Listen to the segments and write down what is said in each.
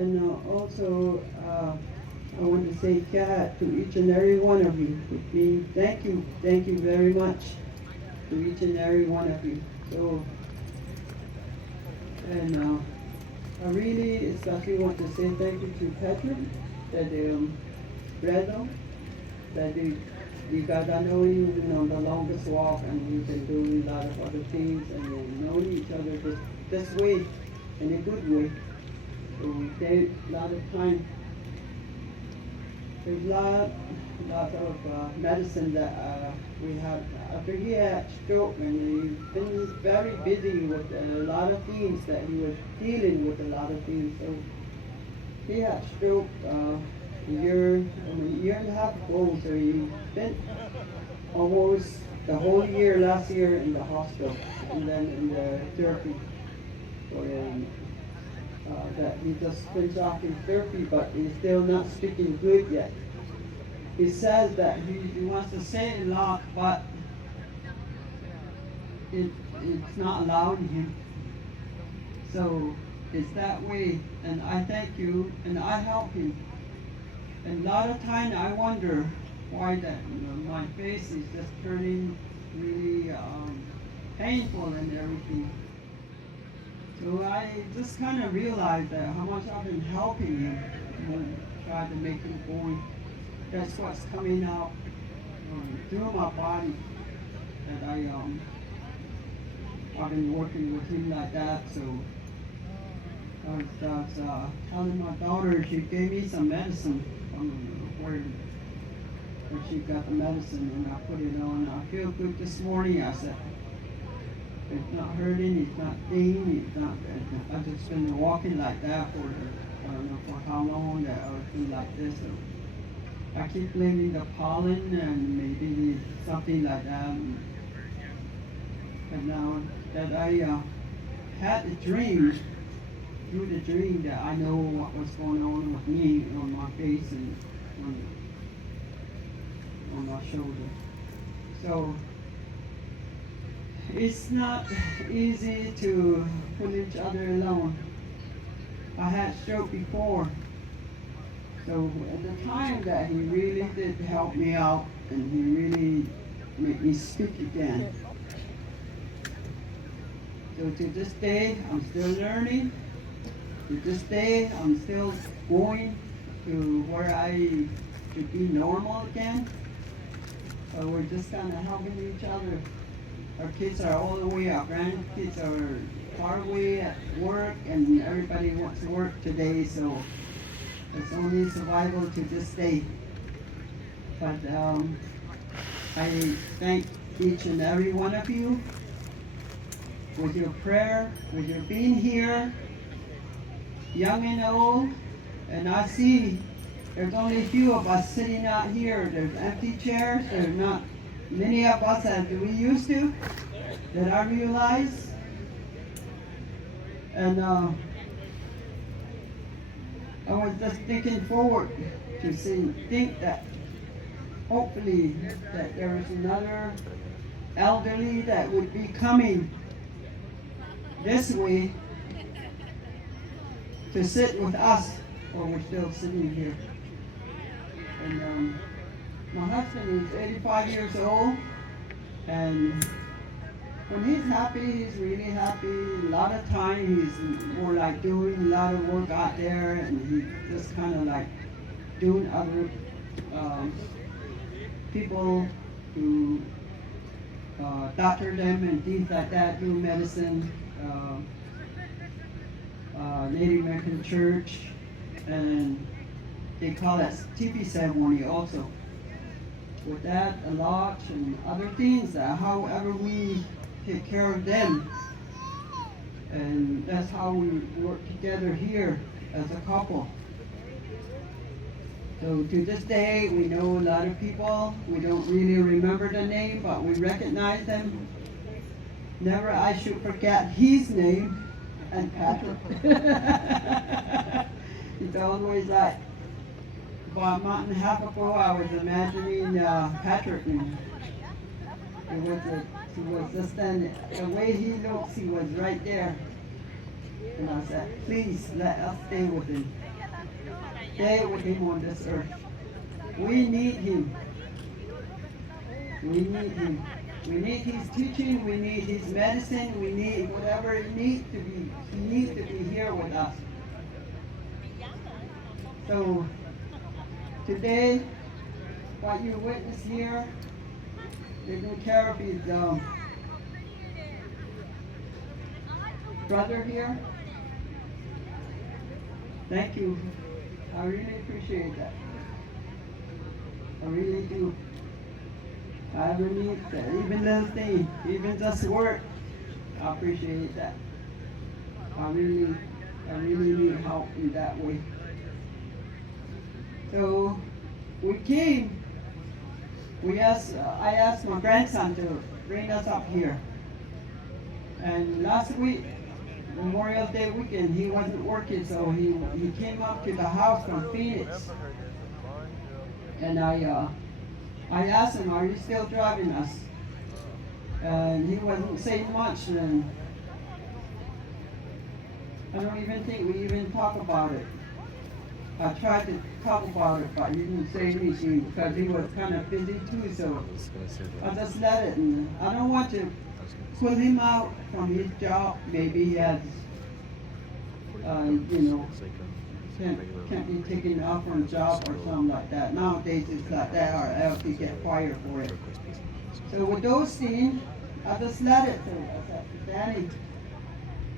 And I want to say to each and every one of you. It means thank you very much to each and every one of you. So, and I really especially want to say thank you to Patrick, that Rezo, that you guys I know you know the longest walk, and you've been doing a lot of other things, and you know each other this way, in a good way. So we take a lot of time. There's lot of medicine that we had after he had stroke, and he's been very busy with a lot of things that he was dealing with a lot of things. So he had stroke a year and a half ago. So he spent almost the whole year last year in the hospital, and then in the therapy. And, that he just finished off his therapy, but he's still not speaking good yet. He says that he wants to say a lot, but it's not allowing him. So it's that way, and I thank you, and I help him. And a lot of time I wonder why that my face is just turning really painful and everything. So I just kind of realized that how much I've been helping him and try to make him going. That's what's coming out through my body. That I've been working with him like that. So I was telling my daughter, she gave me some medicine from where she got the medicine, and I put it on. I feel good this morning. I said, it's not hurting, it's not stinging, it's not. I've just been walking like that for I don't know for how long that I would be like this. So I keep blaming the pollen and maybe something like that. And now that I had a dream, through the dream that I know what was going on with me on my face and on my shoulder. So it's not easy to put each other alone. I had stroke before, so at the time that he really did help me out, and he really made me speak again. So to this day, I'm still learning. To this day, I'm still going to where I should be normal again. So we're just kind of helping each other. Our kids are all the way, our grandkids are far away at work, and everybody wants to work today, so it's only survival to this day. But I thank each and every one of you with your prayer, with your being here, young and old. And I see there's only a few of us sitting out here. There's empty chairs. There's not many of us as we used to, that I realize. And I was just thinking forward to think that hopefully that there is another elderly that would be coming this way to sit with us while we're still sitting here. And my husband is 85 years old, and when he's happy, he's really happy. A lot of time he's more like doing a lot of work out there, and he's just kind of like doing other people who doctor them and things like that, do medicine, Native American church, and they call it TP ceremony also. With that, a lot and other things, however we take care of them. And that's how we work together here as a couple. So to this day, we know a lot of people. We don't really remember the name, but we recognize them. Never I should forget his name, and Patrick. It's always like, about a month and a half ago, I was imagining Patrick, and he was just then, the way he looks, he was right there. And I said, please let us stay with him. day with him on this earth. We need him. We need him. We need his teaching. We need his medicine. We need whatever it needs to be. He needs to be here with us. So today, what you witness here, taking care of his brother here. Thank you. I really appreciate that. I really do. I really, even little thing, even just work, I appreciate that. I really need help in that way. So we came. I asked my grandson to bring us up here. And last week, Memorial Day weekend, he wasn't working, so he came up to the house from Phoenix. And I asked him, "Are you still driving us?" And he wasn't saying much. And I don't even think we even talked about it. I tried to talk about it, but he didn't say anything because he was kind of busy too. So I just let it. And I don't want to pull him out from his job. Maybe he has, can't be taken off from a job or something like that. Nowadays it's like that, or else you get fired for it. So with those things, I just let it. So I said, "Daddy,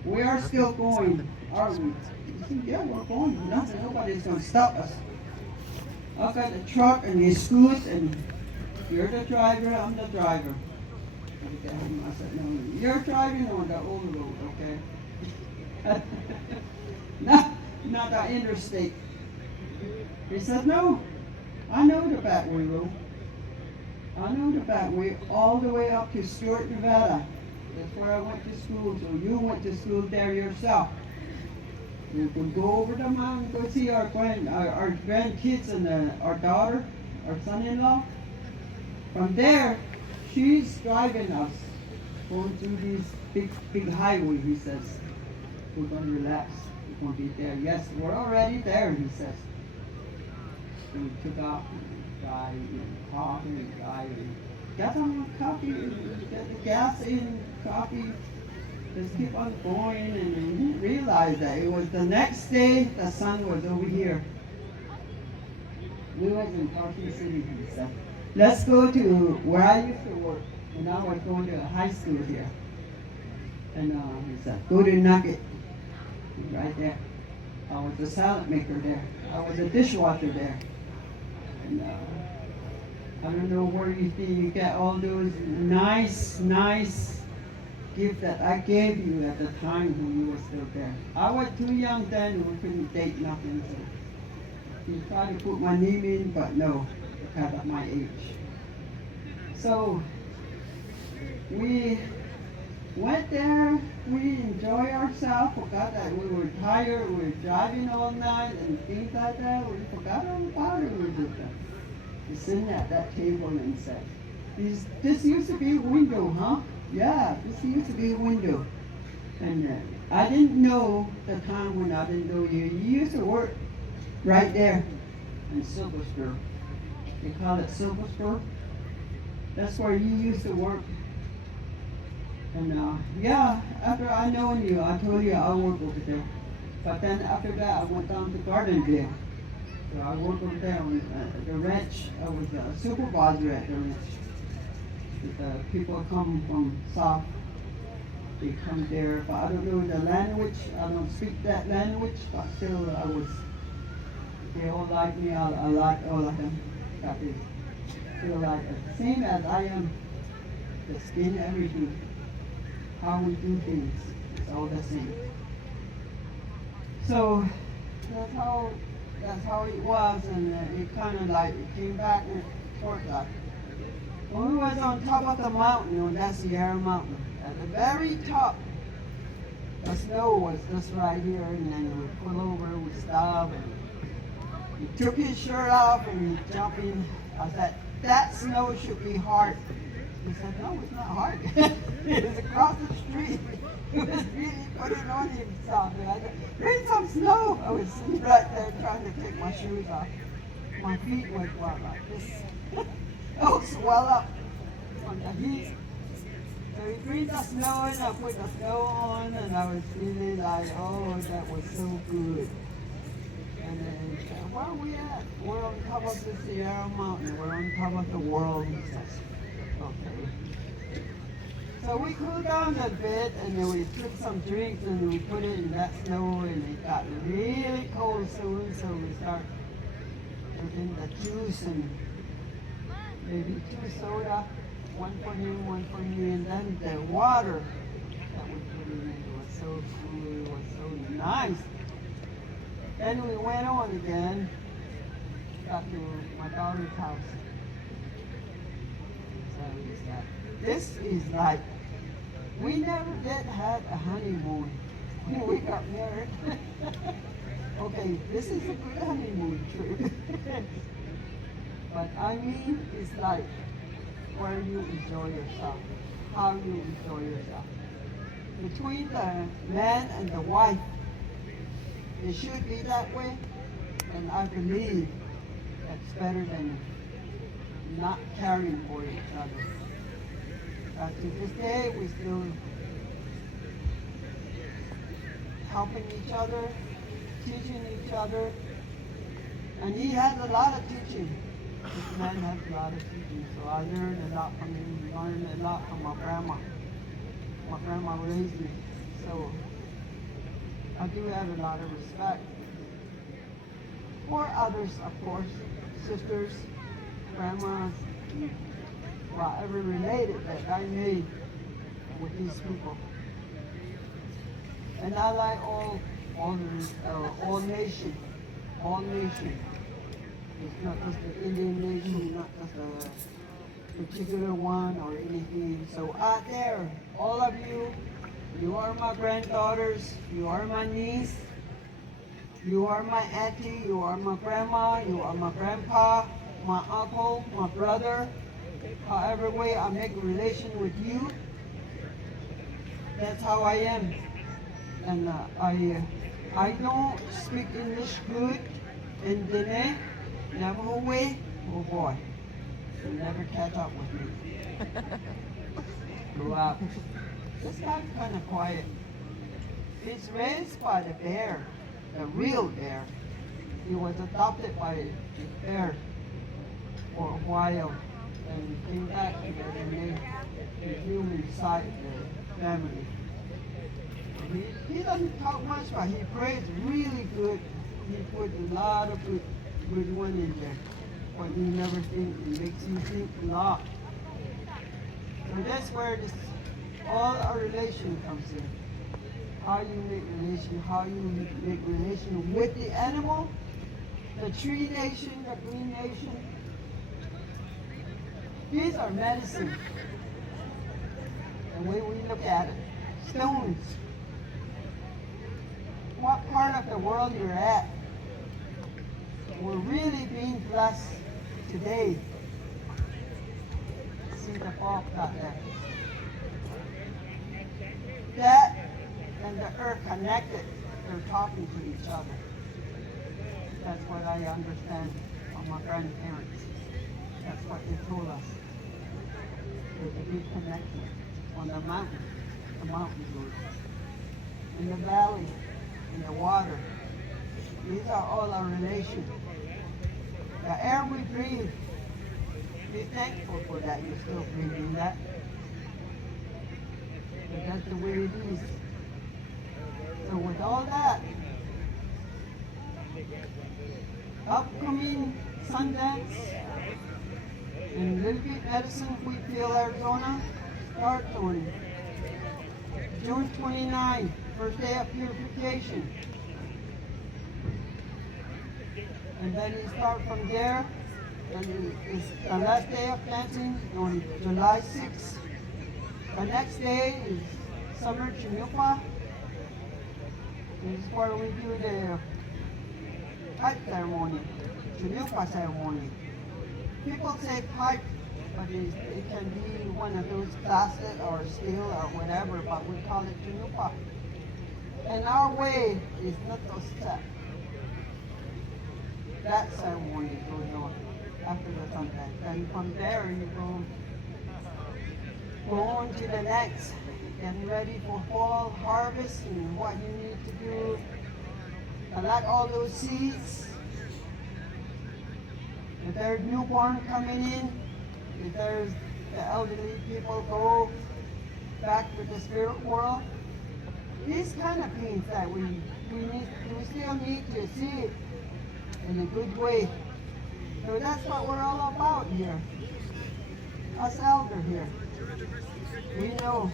we are still going, aren't we?" He said, "Yeah, we're going. Nobody's going to stop us. I've got the truck and the scoots, and you're the driver, I'm the driver." I said, "No, you're driving on the old road, okay?" Not the interstate. He said, "No, I know the back way road. I know the back way all the way up to Stewart, Nevada. That's where I went to school, so you went to school there yourself. You can go over the mountain, go see our grandkids and our daughter, our son-in-law. From there, she's driving us, going through these big highway," he says. "We're going to relax. We're going to be there." "Yes, we're already there," he says. We took out and drive and coffee and drive and got some coffee, get the gas in, coffee. Just keep on going, and we didn't realize that it was the next day the sun was over here. We was in Carson City, he said. "Let's go to where I used to work, and I was going to high school here." And he said, "Go to Nugget, right there. I was a salad maker there. I was a dishwasher there. And I don't know where you think you get all those nice gifts that I gave you at the time when you were still there. I was too young then, and we couldn't date nothing. So he tried to put my name in, but no, because of my age." So we went there, we enjoyed ourselves, forgot that we were tired, we were driving all night and things like that. We forgot all about it. We just sitting at that table and said, this used to be a window, huh? Yeah, this used to be a window. And I didn't know the time when I didn't know you. You used to work right there in Silver Spur. They call it Silver Spur. That's where you used to work. And yeah, after I known you, I told you I work over there. But then after that, I went down to Gardendale. So I worked over there on the ranch. I was a supervisor at the ranch. People come from south. They come there, but I don't know the language. I don't speak that language, but still they all like me. I like all of them. That is feel like the same as I am. The skin, everything. How we do things, it's all the same. So that's how it was, and it kind of like it came back and forth like. When we was on top of the mountain, that's Sierra Mountain. At the very top, the snow was just right here, and then we pull over, we stop, and he took his shirt off and he jumped in. I said, "That snow should be hard." He said, "No, it's not hard." It's across the street. He was really putting on himself. And I said, bring some snow. I was sitting right there trying to take my shoes off. My feet went wild like this. Oh, swell up from the heat. So he brings the snow and I put the snow on and I was feeling like, oh, that was so good. And then he said, where are we at? We're on top of the Sierra Mountain. We're on top of the world, he says. Okay. So we cooled down a bit and then we took some drinks and we put it in that snow and it got really cold soon. So we start drinking the juice and maybe 2 soda. One for him, one for me, and then the water that we put in it was so cool, it was so nice. Then we went on again, got to my daughter's house. So we said, this is like, we never did have a honeymoon when we got married. Okay, this is a good honeymoon trip. But I mean, it's like, where you enjoy yourself, how you enjoy yourself. Between the man and the wife, it should be that way, and I believe that's better than not caring for each other. To this day, we still helping each other, teaching each other, and he has a lot of teaching. This man has a lot of teaching, so I learned a lot from him, learned a lot from my grandma. My grandma raised me, so I do have a lot of respect for others, of course, sisters, grandmas, whatever related that I made with these people. And I like all nation, all nation. It's not just the Indian nation, not just a particular one or anything. So out there, all of you, you are my granddaughters, you are my niece, you are my auntie, you are my grandma, you are my grandpa, my uncle, my brother. However way I make a relation with you, that's how I am. And I don't speak English good in Diné. Navajo way, oh boy, you'll never catch up with me. Go out. This guy's kind of quiet. He's raised by the bear, the real bear. He was adopted by the bear for a while, and he came back to the human side of the family. He doesn't talk much, but he prays really good. He put a lot of good one in there. But you never think, it makes you think a lot. So that's where all our relation comes in. How you make relation, how you make relation with the animal, the tree nation, the green nation. These are medicine. The way we look at it. Stones. What part of the world you're at? We're really being blessed today. See the fault out there. That and the earth connected. They're talking to each other. That's what I understand from my grandparents. That's what they told us. There's a big connection on the mountain group, in the valley, in the water. These are all our relations. The air we breathe, be thankful for that. You're still breathing that. But that's the way it is. So with all that, upcoming Sundance in Little Bit Medicine, Wheatfield, Arizona, starts on June 29, first day of purification. And then you start from there, and it's the last day of dancing on July 6th. The next day is Summer Chinupa. This is where we do the pipe ceremony, Chinupa ceremony. People say pipe but it can be one of those plastic or steel or whatever, but we call it chunupa. And our way is not to step. That ceremony goes on after the sunset. And from there you go on to the next, getting ready for fall harvest and what you need to do. Collect all those seeds. If there's newborn coming in, if there's the elderly people go back to the spirit world, these kind of things that we still need to see it in a good way. So that's what we're all about here. Us elder here. We know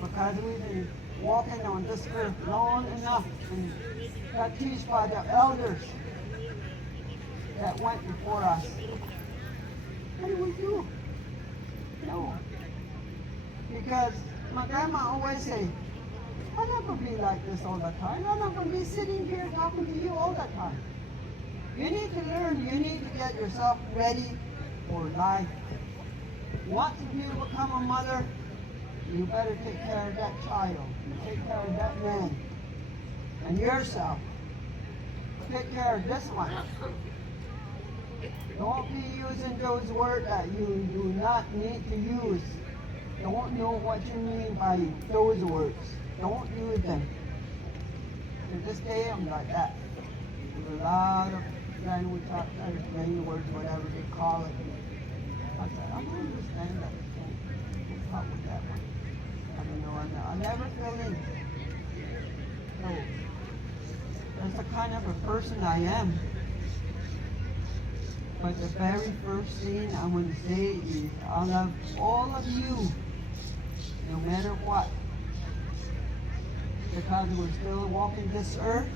because we've been walking on this earth long enough and got teached by the elders that went before us. What do we do? No. Because my grandma always say, I'll never be like this all the time. I'm not going to be sitting here talking to you all the time. You need to learn. You need to get yourself ready for life. Once you become a mother, you better take care of that child. You take care of that man. And yourself. Take care of this one. Don't be using those words that you do not need to use. Don't know what you mean by those words. Don't use them. To this day, I'm like that. There's a lot of language, many words, whatever they call it. I said, I don't understand that. Don't talk with that one. I don't know. I never feel in. So, that's the kind of a person I am. But the very first thing I want to say is I love all of you, no matter what. Because we're still walking this earth,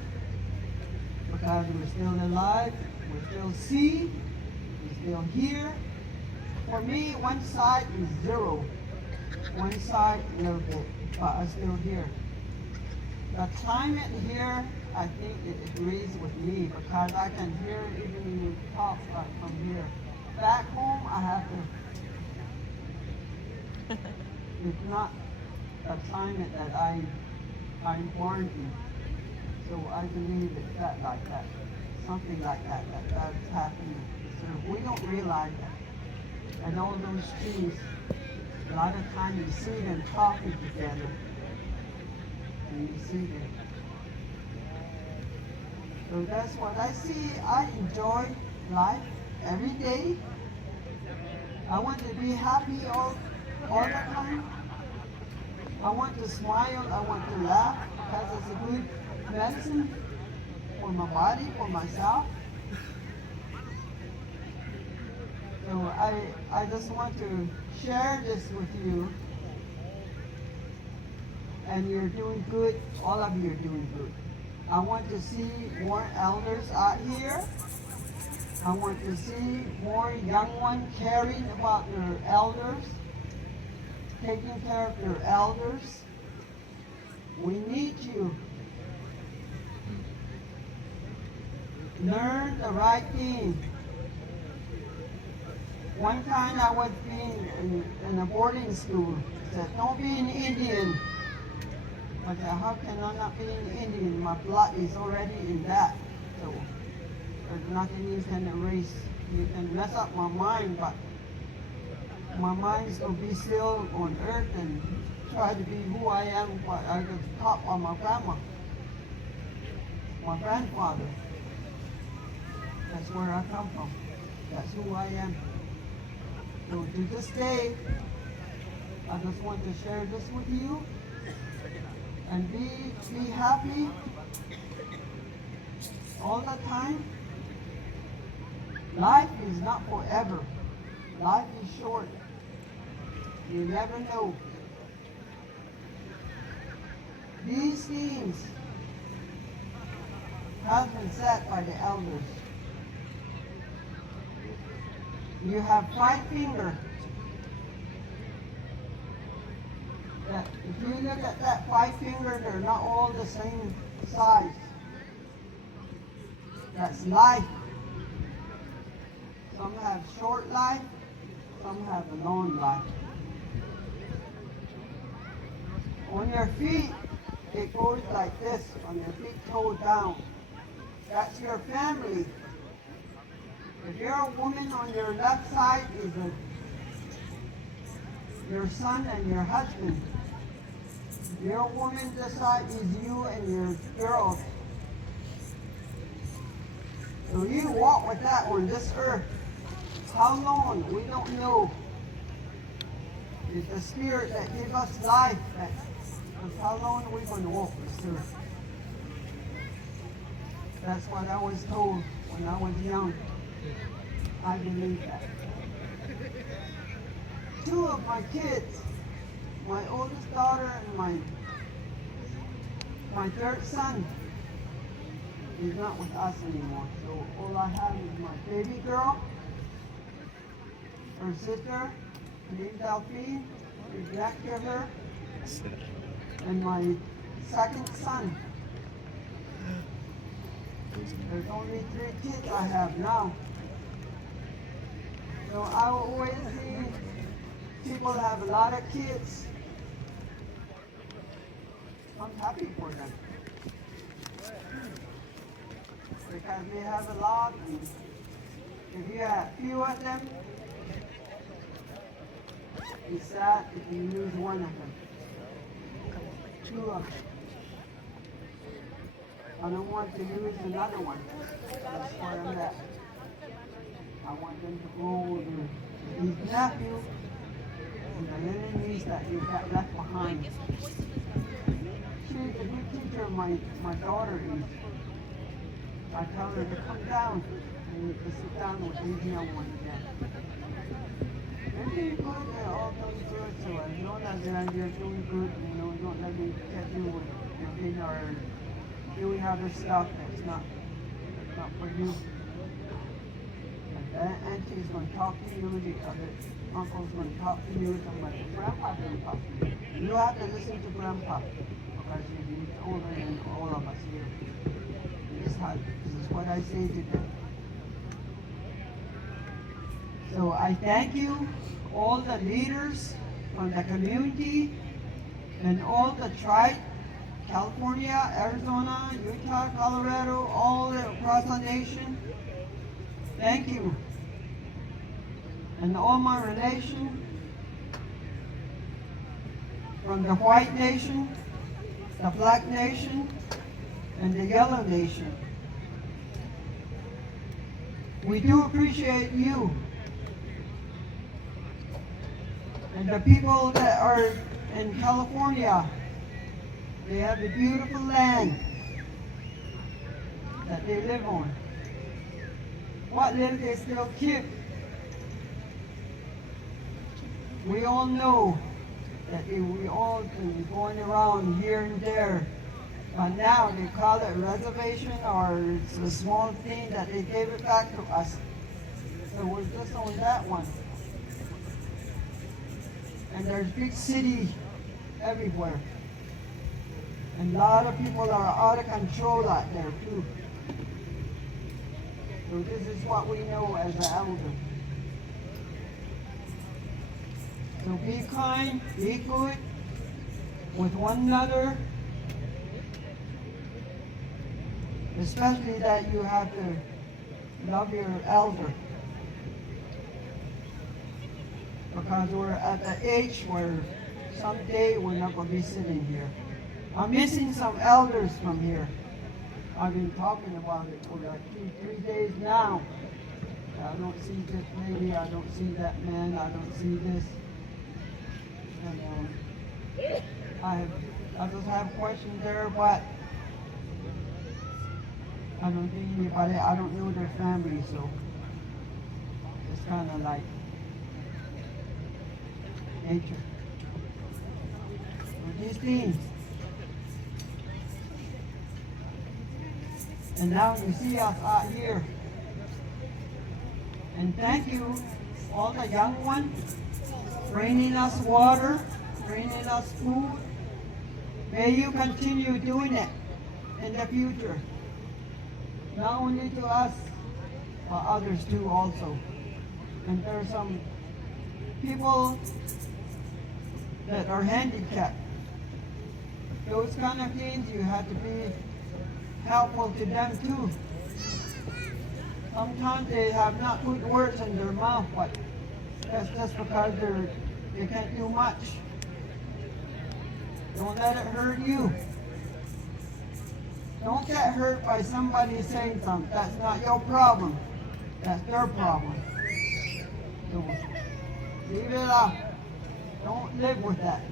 because we're still alive, we're still see, we're still here. For me, one side is zero, one side a little bit, but I'm still here. The climate here, I think it agrees with me because I can hear even when you talk from here. Back home, I have to. It's not the climate that I'm born in. So I believe it's that like that. Something like that that's happening. So we don't realize that. And all those trees, a lot of times you see them talking together. And you see them. So that's what I see. I enjoy life every day. I want to be happy all the time. I want to smile. I want to laugh because it's a good medicine for my body, for myself. So I just want to share this with you. And you're doing good. All of you are doing good. I want to see more elders out here. I want to see more young ones caring about their elders, taking care of their elders. We need you. Learn the right thing. One time I was being in a boarding school. Said, don't be an Indian. I said, how can I not be an Indian? My blood is already in that. So there's nothing you can erase. You can mess up my mind, but my mind is going to be still on earth and try to be who I am, but I was taught by my grandma, my grandfather. That's where I come from. That's who I am. So to this day, I just want to share this with you and be happy all the time. Life is not forever. Life is short. You never know. These things have been said by the elders. You have 5 fingers. That if you look at that 5 fingers, they're not all the same size. That's life. Some have short life, Some have a long life. On your feet, it goes like this, on your feet toe down. That's your family. If you're a woman, on your left side is your son and your husband. If you're a woman, this side is you and your girls. So you walk with that on this earth. How long? We don't know. It's the spirit that gives us life. That's how long we're going to walk this earth. That's what I was told when I was young. I believe that. Two of my kids, my oldest daughter and my third son, is not with us anymore. So all I have is my baby girl, her sister, named Delphine, is next to her, and my second son. There's only 3 kids I have now. So I always see people have a lot of kids. I'm happy for them. Because they have a lot, and if you have few of them, it's sad if you lose one of them. 2 of them. I don't want to lose another one. That's where I'm at. I want them to grow these nephews and the little niece that you got left behind. She's a good teacher, my daughter is. I tell her to come down and to sit down with these young ones again. They're doing good, they're all doing good, so as long as they're doing good, don't let me catch you with they are doing other stuff that's not for you. Like auntie's going to talk to you, the other uncle's going to talk to you, somebody, grandpa's going to talk to you. You have to listen to grandpa because he's older than all of us here. This is what I say to them. So I thank you, all the leaders from the community and all the tribe, California, Arizona, Utah, Colorado, all across the nation. Thank you. And all my relations from the white nation, the black nation, and the yellow nation. We do appreciate you. And the people that are in California, they have a beautiful land that they live on. What little they still keep. We all know that we all been going around here and there. But now they call it reservation, or it's a small thing that they gave it back to us. So we're just on that one. And there's big city everywhere. And a lot of people are out of control out there too. So this is what we know as the elder. So be kind, be good with one another. Especially that you have to love your elder. Because we're at the age where someday we're not going to be sitting here. I'm missing some elders from here. I've been talking about it for like 2-3 days now. I don't see this lady, I don't see that man, I don't see this. And I just have questions there, but I don't think anybody, I don't know their family, so it's kind of like nature. With these things. And now you see us out here. And thank you, all the young ones, bringing us water, bringing us food. May you continue doing it in the future. Not only to us, but others too also. And there's some people that are handicapped. Those kind of things, you have to be helpful to them too. Sometimes they have not put words in their mouth, but that's just because they can't do much. Don't let it hurt you. Don't get hurt by somebody saying something. That's not your problem. That's their problem. So leave it up. Don't live with that.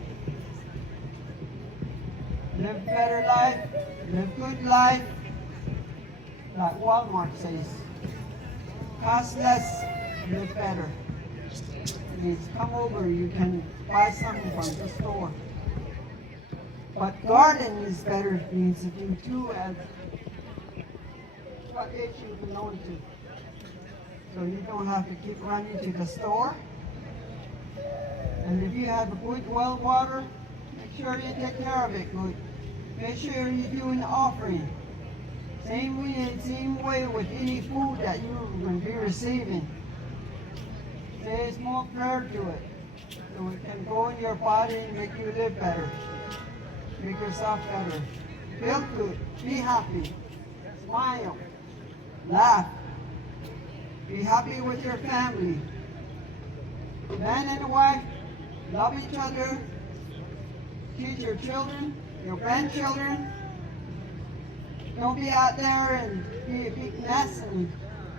Live better life. Live good life. Like Walmart says. Cost less. Live better. Please come over. You can buy something from the store. But garden is better things to do too, as what age you belong to. So you don't have to keep running to the store. And if you have a good well water, make sure you take care of it good. Make sure you do an offering. Same way with any food that you're going to be receiving. Say a small prayer to it, so it can go in your body and make you live better. Make yourself better. Feel good. Be happy. Smile. Laugh. Be happy with your family. Man and wife, love each other. Teach your children, your grandchildren. Don't be out there and be a big mess and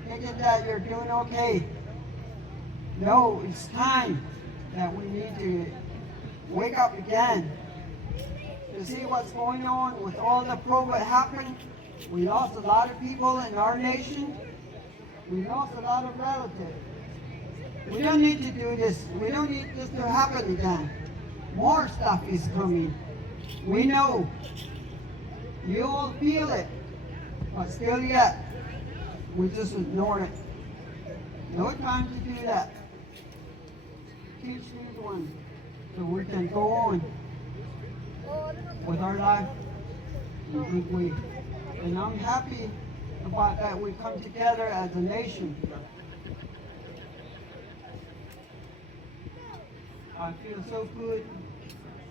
thinking that you're doing okay. No, it's time that we need to wake up again. To see what's going on with all the that happened. We lost a lot of people in our nation. We lost a lot of relatives. We don't need to do this. We don't need this to happen again. More stuff is coming. We know. You'll feel it. But still yet, we just ignore it. No time to do that. Teach these ones so we can go on with our life in a good way. And I'm happy about that we come together as a nation. I feel so good.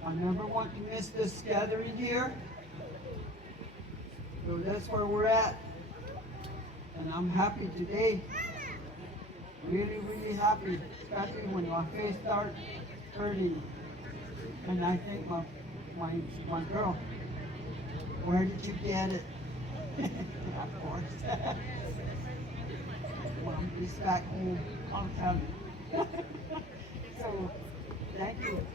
I never want to miss this gathering here. So that's where we're at. And I'm happy today. Really, really happy, especially when my face starts hurting. And I think my girl, where did you get it? Of course. Well, he's back home. I'll tell you. So, thank you.